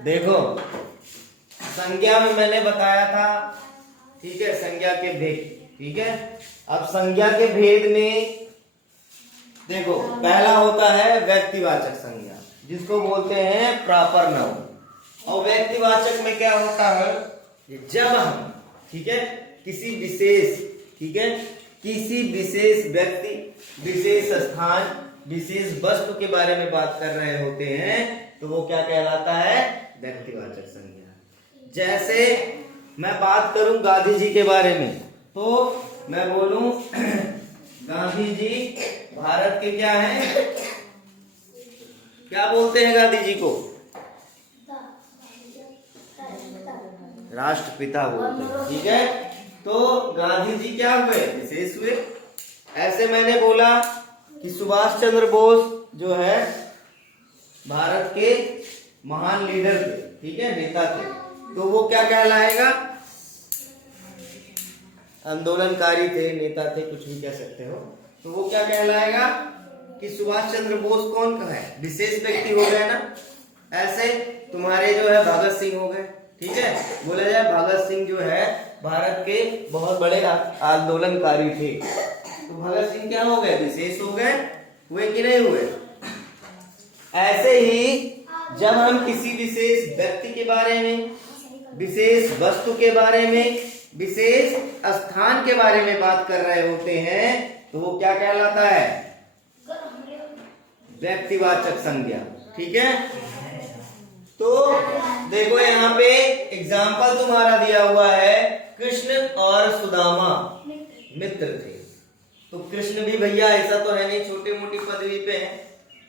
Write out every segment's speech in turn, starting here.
देखो संज्ञा में मैंने बताया था, ठीक है, संज्ञा के भेद, ठीक है। अब संज्ञा के भेद में देखो पहला होता है व्यक्तिवाचक संज्ञा, जिसको बोलते हैं प्रॉपर नाउन। और व्यक्तिवाचक में क्या होता है, जब हम, ठीक है, किसी विशेष, ठीक है, किसी विशेष व्यक्ति, विशेष स्थान, विशेष वस्तु के बारे में बात कर रहे होते हैं तो वो क्या कहलाता है, व्यक्तिवाचक संज्ञा। जैसे मैं बात करूं गांधी जी के बारे में तो मैं बोलूं गांधी जी भारत के क्या हैं, क्या बोलते हैं गांधी जी को, राष्ट्रपिता बोलते हैं, ठीक है। तो गांधी जी क्या हुए, विशेष हुए। ऐसे मैंने बोला कि सुभाष चंद्र बोस जो है भारत के महान लीडर थे, ठीक है, नेता थे, तो वो क्या कहलाएगा, आंदोलनकारी थे, नेता थे, कुछ भी कह सकते हो, तो वो क्या कहलाएगा कि सुभाष चंद्र बोस कौन का है, विशेष व्यक्ति हो गए ना। ऐसे तुम्हारे जो है भगत सिंह हो गए, ठीक है, बोला जाए भगत सिंह जो है भारत के बहुत बड़े आंदोलनकारी थे, तो भगत सिंह क्या हो गए, विशेष हो गए, हुए कि नहीं हुए। ऐसे ही जब हम किसी विशेष व्यक्ति के बारे में, विशेष वस्तु के बारे में, विशेष स्थान के बारे में बात कर रहे होते हैं तो वो क्या कहलाता है, व्यक्तिवाचक संज्ञा, ठीक है। तो देखो यहाँ पे एग्जाम्पल तुम्हारा दिया हुआ है, कृष्ण और सुदामा मित्र थे। तो कृष्ण भी भैया ऐसा तो है नहीं, छोटी मोटी पदवी पे है,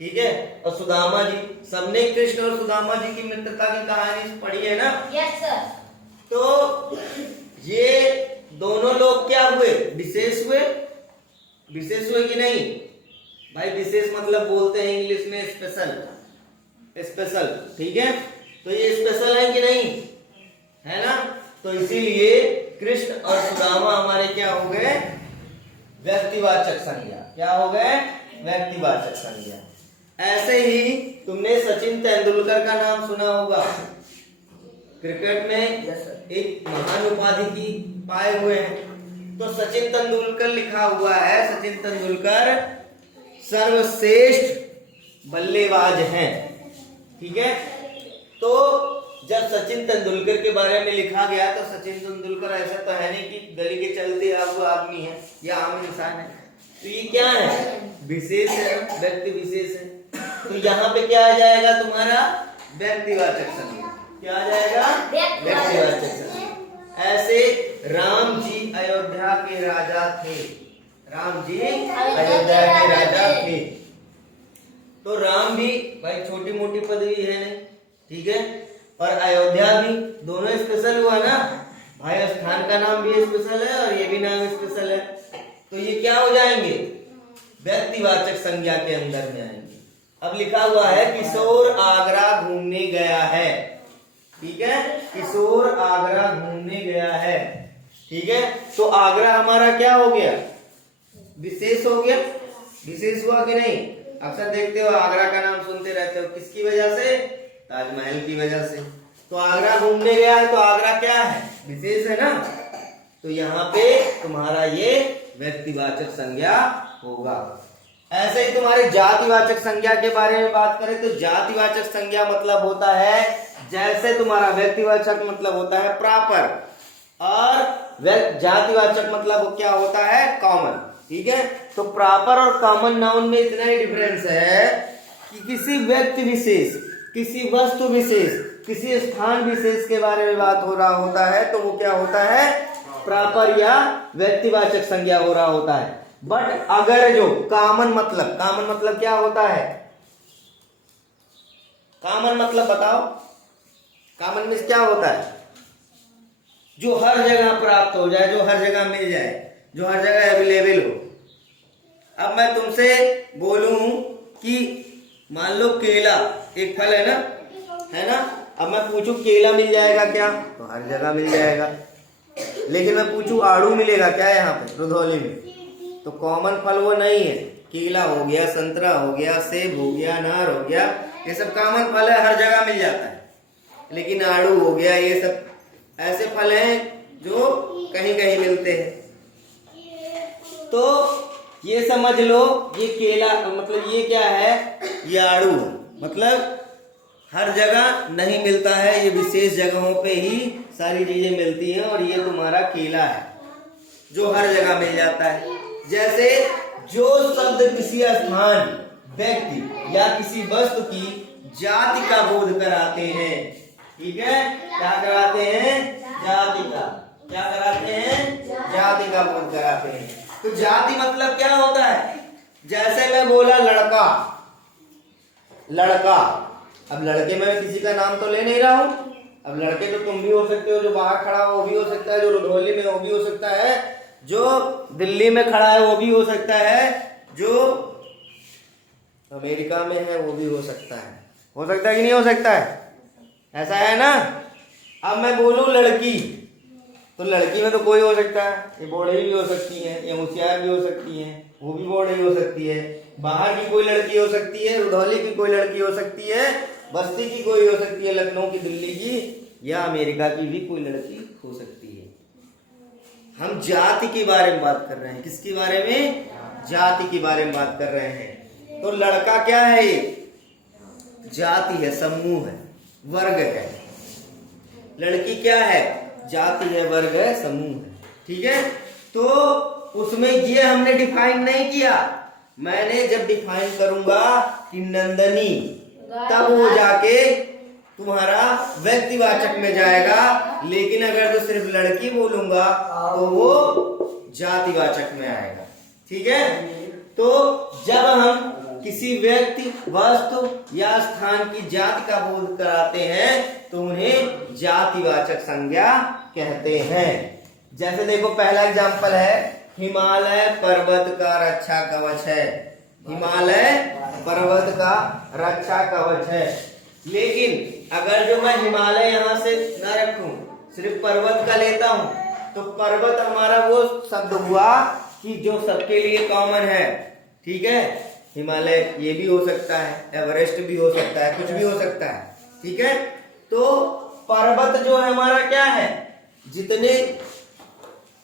ठीक है, और सुदामा जी, सबने कृष्ण और सुदामा जी की मित्रता की कहानी पढ़ी है ना। Yes sir. तो ये दोनों लोग क्या हुए, विशेष हुए, विशेष हुए कि नहीं भाई, विशेष मतलब बोलते हैं इंग्लिश में स्पेशल, स्पेशल, ठीक है, तो ये स्पेशल है कि नहीं, है ना। तो इसीलिए कृष्ण और सुदामा हमारे क्या हो गए, व्यक्तिवाचक संज्ञा, क्या हो गए, व्यक्तिवाचक संज्ञा। ऐसे ही तुमने सचिन तेंदुलकर का नाम सुना होगा, क्रिकेट में एक महान उपाधि की पाए हुए हैं। तो सचिन तेंदुलकर लिखा हुआ है, सचिन तेंदुलकर सर्वश्रेष्ठ बल्लेबाज हैं, ठीक है। तो जब सचिन तेंदुलकर के बारे में लिखा गया तो सचिन तेंदुलकर ऐसा तो है नहीं कि गली के चलते हुए आदमी है या आम इंसान है, तो ये क्या है, विशेष है, व्यक्ति विशेष है। तो यहाँ पे क्या आ जाएगा तुम्हारा, व्यक्तिवाचक संज्ञा, क्या आ जाएगा, व्यक्तिवाचक संज्ञा। ऐसे राम जी अयोध्या के राजा थे, राम जी अयोध्या के राजा थे। तो राम भी भाई छोटी मोटी पदवी है नहीं, ठीक है, और अयोध्या भी, दोनों स्पेशल हुआ ना भाई, स्थान का नाम भी स्पेशल है और ये भी नाम स्पेशल है, तो ये क्या हो जाएंगे, व्यक्तिवाचक संज्ञा के अंदर में आएंगे। अब लिखा हुआ है किशोर आगरा घूमने गया है, ठीक है, किशोर आगरा घूमने गया है, ठीक है। तो आगरा हमारा क्या हो गया, विशेष हो गया, विशेष हुआ कि नहीं। अक्सर देखते हो आगरा का नाम सुनते रहते हो, किसकी वजह से, ताजमहल की वजह से। तो आगरा घूमने गया है तो आगरा क्या है, विशेष है ना। तो यहाँ पे तुम्हारा ये व्यक्तिवाचक संज्ञा होगा। ऐसे ही तुम्हारे जातिवाचक संज्ञा के बारे में बात करें तो जातिवाचक संज्ञा मतलब होता है, जैसे तुम्हारा व्यक्तिवाचक मतलब होता है प्रॉपर, और जातिवाचक मतलब क्या होता है, कॉमन, ठीक है। तो प्रॉपर और कॉमन नाउन में इतना ही डिफरेंस है कि किसी व्यक्ति विशेष, किसी वस्तु विशेष, किसी स्थान विशेष के बारे में बात हो रहा होता है तो वो क्या होता है, प्रॉपर या व्यक्तिवाचक संज्ञा हो रहा होता है। बट अगर जो कॉमन मतलब क्या होता है, कॉमन मतलब बताओ, कॉमन में क्या होता है, जो हर जगह प्राप्त हो जाए, जो हर जगह मिल जाए, जो हर जगह अवेलेबल हो। अब मैं तुमसे बोलूं कि मान लो केला एक फल है ना, है ना। अब मैं पूछूं केला मिल जाएगा क्या, तो हर जगह मिल जाएगा। लेकिन मैं पूछूं आड़ू मिलेगा क्या यहाँ पे रुधौली में, तो कॉमन फल वो नहीं है। केला हो गया, संतरा हो गया, सेब हो गया, अनार हो गया, ये सब कॉमन फल है, हर जगह मिल जाता है। लेकिन आड़ू हो गया, ये सब ऐसे फल हैं जो कहीं कहीं मिलते हैं। तो ये समझ लो, ये केला मतलब ये क्या है, ये आड़ू है, मतलब हर जगह नहीं मिलता है, ये विशेष जगहों पे ही सारी चीजें मिलती हैं। और ये तुम्हारा केला है जो हर जगह मिल जाता है। जैसे जो शब्द किसी स्थान, व्यक्ति या किसी वस्तु की जाति का बोध कराते हैं, ठीक है, क्या कराते हैं, जाति का, क्या कराते हैं, जाति का बोध कराते हैं। तो जाति मतलब क्या होता है, जैसे मैं बोला लड़का, लड़का, अब लड़के में किसी का नाम तो ले नहीं रहा हूं, अब लड़के तो तुम भी हो सकते हो, जो बाहर खड़ा हो वो भी हो सकता है, जो रुधौली में वो भी हो सकता है, जो दिल्ली में खड़ा है वो भी हो सकता है, जो अमेरिका में है वो भी हो सकता है कि नहीं हो सकता है, ऐसा है ना। अब मैं बोलूं लड़की, तो लड़की में तो कोई हो सकता है, ये बोढ़ी भी हो सकती है, ये होशियार भी हो सकती है, वो भी बोढ़ी हो सकती है, बाहर की कोई लड़की हो सकती है, रुधौली की कोई लड़की हो सकती है, बस्ती की कोई हो सकती है, लखनऊ की, दिल्ली की, या अमेरिका की भी कोई लड़की हो सकती है। हम जाति के बारे में बात कर रहे हैं, किसके बारे में, जाति के बारे में बात कर रहे हैं। तो लड़का क्या है, ये जाति है, समूह है, वर्ग है। लड़की क्या है, जाति है, वर्ग है, समूह है, ठीक है। तो उसमें ये हमने डिफाइन नहीं किया, मैंने जब डिफाइन करूंगा कि नंदनी, तब वो जाके तुम्हारा व्यक्तिवाचक में जाएगा। लेकिन अगर जो सिर्फ लड़की बोलूंगा तो वो जातिवाचक में आएगा, ठीक है। तो जब हम किसी व्यक्ति, वस्तु या स्थान की जाति का बोध कराते हैं तो उन्हें जातिवाचक संज्ञा कहते हैं। जैसे देखो पहला एग्जांपल है, हिमालय पर्वत का रक्षा कवच है, हिमालय पर्वत का रक्षा कवच है। लेकिन अगर जो मैं हिमालय यहां से न रखूं, सिर्फ पर्वत का लेता हूं, तो पर्वत हमारा वो शब्द हुआ कि जो सबके लिए कॉमन है, ठीक है। हिमालय ये भी हो सकता है, एवरेस्ट भी हो सकता है, कुछ भी हो सकता है, ठीक है। तो पर्वत जो है हमारा क्या है, जितने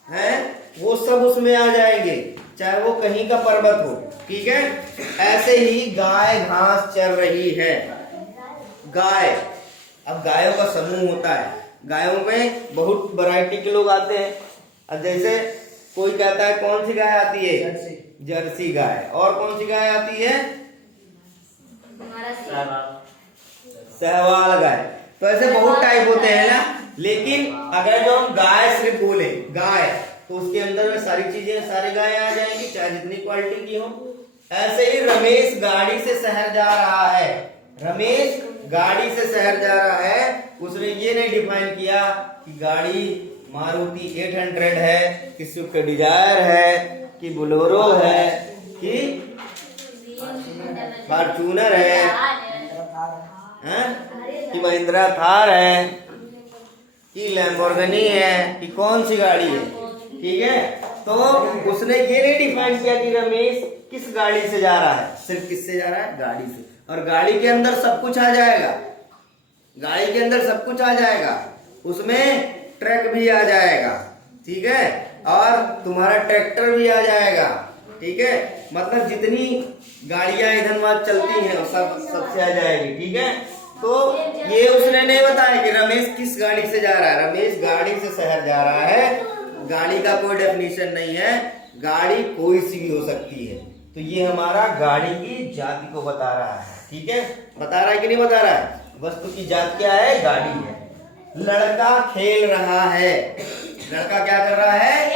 हैं वो सब उसमें आ जाएंगे, चाहे वो कहीं का पर्वत हो, ठीक है। ऐसे ही गाय घास चर रही है, गाय, अब गायों का समूह होता है, गायों में बहुत वैरायटी के लोग आते हैं। अब जैसे कोई कहता है कौन सी गाय आती है, जर्सी गाय, और कौन सी गाय आती है, सहवाल गाय। तो ऐसे बहुत टाइप होते हैं ना। लेकिन अगर जो हम गाय सिर्फ बोले गाय, तो उसके अंदर में सारी चीजें, सारी गायें आ जाएंगी, चाहे जितनी क्वालिटी की हो। ऐसे ही रमेश गाड़ी से शहर जा रहा है, रमेश गाड़ी से शहर जा रहा है, उसने ये नहीं डिफाइन किया कि गाड़ी मारुति 800 है, कि स्विफ्ट डिजायर है, कि बोलेरो है, कि फॉर्च्यूनर है, कि महिंद्रा थार है, कि लैम्बोर्गिनी है, कि कौन सी गाड़ी है, ठीक है। तो उसने ये नहीं डिफाइन किया कि रमेश किस गाड़ी से जा रहा है, सिर्फ किससे जा रहा है, गाड़ी से। और गाड़ी के अंदर सब कुछ आ जाएगा, गाड़ी के अंदर सब कुछ आ जाएगा, उसमें ट्रक भी आ जाएगा, ठीक है, और तुम्हारा ट्रैक्टर भी आ जाएगा, ठीक है। मतलब जितनी गाड़ियां इधर वहां चलती हैं सब सबसे आ जाएगी, ठीक है। तो ये उसने नहीं बताया कि रमेश किस गाड़ी से जा रहा है, रमेश गाड़ी से शहर जा रहा है। गाड़ी का कोई डेफिनेशन नहीं है, गाड़ी कोई सी भी हो सकती है। तो ये हमारा गाड़ी की जाति को बता रहा है, ठीक है। बता रहा है कि नहीं बता रहा है, वस्तु की जाति क्या है, गाड़ी है। लड़का खेल रहा है, लड़का क्या कर रहा है,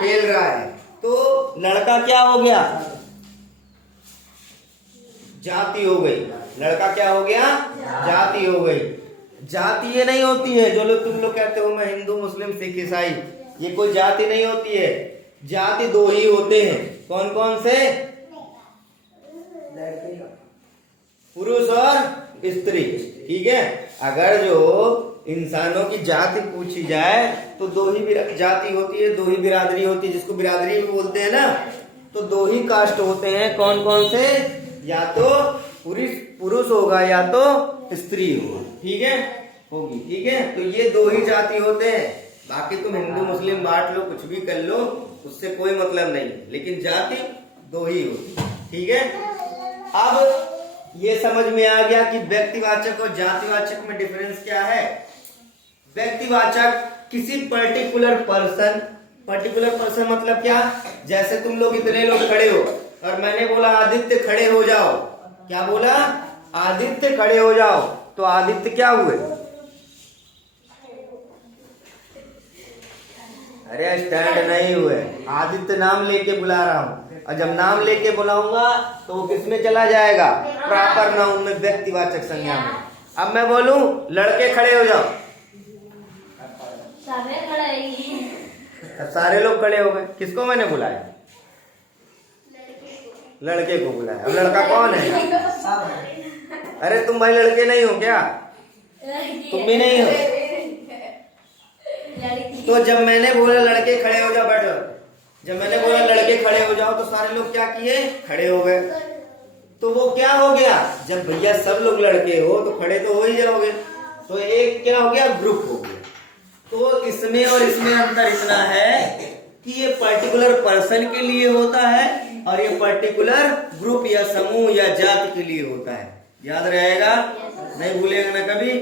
खेल रहा है। तो लड़का क्या हो गया, जाति हो गई, लड़का क्या हो गया, जाति हो गई। जाति ये नहीं होती है जो लोग तुम लोग कहते हो मैं हिंदू मुस्लिम सिख ईसाई, ये कोई जाति नहीं होती है। जाति दो ही होते हैं, कौन कौन से, पुरुष और स्त्री, ठीक है। अगर जो इंसानों की जाति पूछी जाए तो दो ही जाति होती है, दो ही बिरादरी होती है, जिसको बिरादरी भी बोलते हैं ना। तो दो ही कास्ट होते हैं, कौन कौन से, या तो पुरुष होगा या तो स्त्री होगा, ठीक है। होगी। ठीक है, तो ये दो ही जाति होते हैं, बाकी तुम हिंदू मुस्लिम बांट लो, कुछ भी कर लो, उससे कोई मतलब नहीं, लेकिन जाति दो ही होती। ठीक है, अब ये समझ में आ गया कि व्यक्तिवाचक और जातिवाचक में डिफरेंस क्या है। व्यक्तिवाचक किसी पर्टिकुलर पर्सन मतलब क्या, जैसे तुम लोग इतने लोग खड़े हो और मैंने बोला आदित्य खड़े हो जाओ, क्या बोला, आदित्य खड़े हो जाओ, तो आदित्य क्या हुए, अरे स्टैंड नहीं हुए, आदित्य नाम लेके बुला रहा हूं, और जब नाम लेके बुलाऊंगा तो वो किसमें चला जाएगा, प्रॉपर नाउन में, व्यक्तिवाचक संज्ञा में। अब मैं बोलूं लड़के खड़े हो जाओ, सारे लोग खड़े हो गए, किसको मैंने बुलाया, लड़के को बुलाया। अब लड़का कौन है, अरे तुम भाई लड़के नहीं हो क्या, तुम भी नहीं हो, तो जब मैंने बोला लड़के खड़े हो जाओ, बैठो, जब मैंने बोला लड़के खड़े हो जाओ तो सारे लोग क्या किए, खड़े हो गए। तो वो क्या हो गया, जब भैया सब लोग लड़के हो तो खड़े तो हो ही जाओगे, तो एक क्या हो गया, ग्रुप हो गया। तो इसमें और इसमें अंतर इतना है कि ये पर्टिकुलर पर्सन के लिए होता है और ये पर्टिकुलर ग्रुप या समूह या जाति के लिए होता है। याद रहेगा, नहीं भूलेगा ना कभी।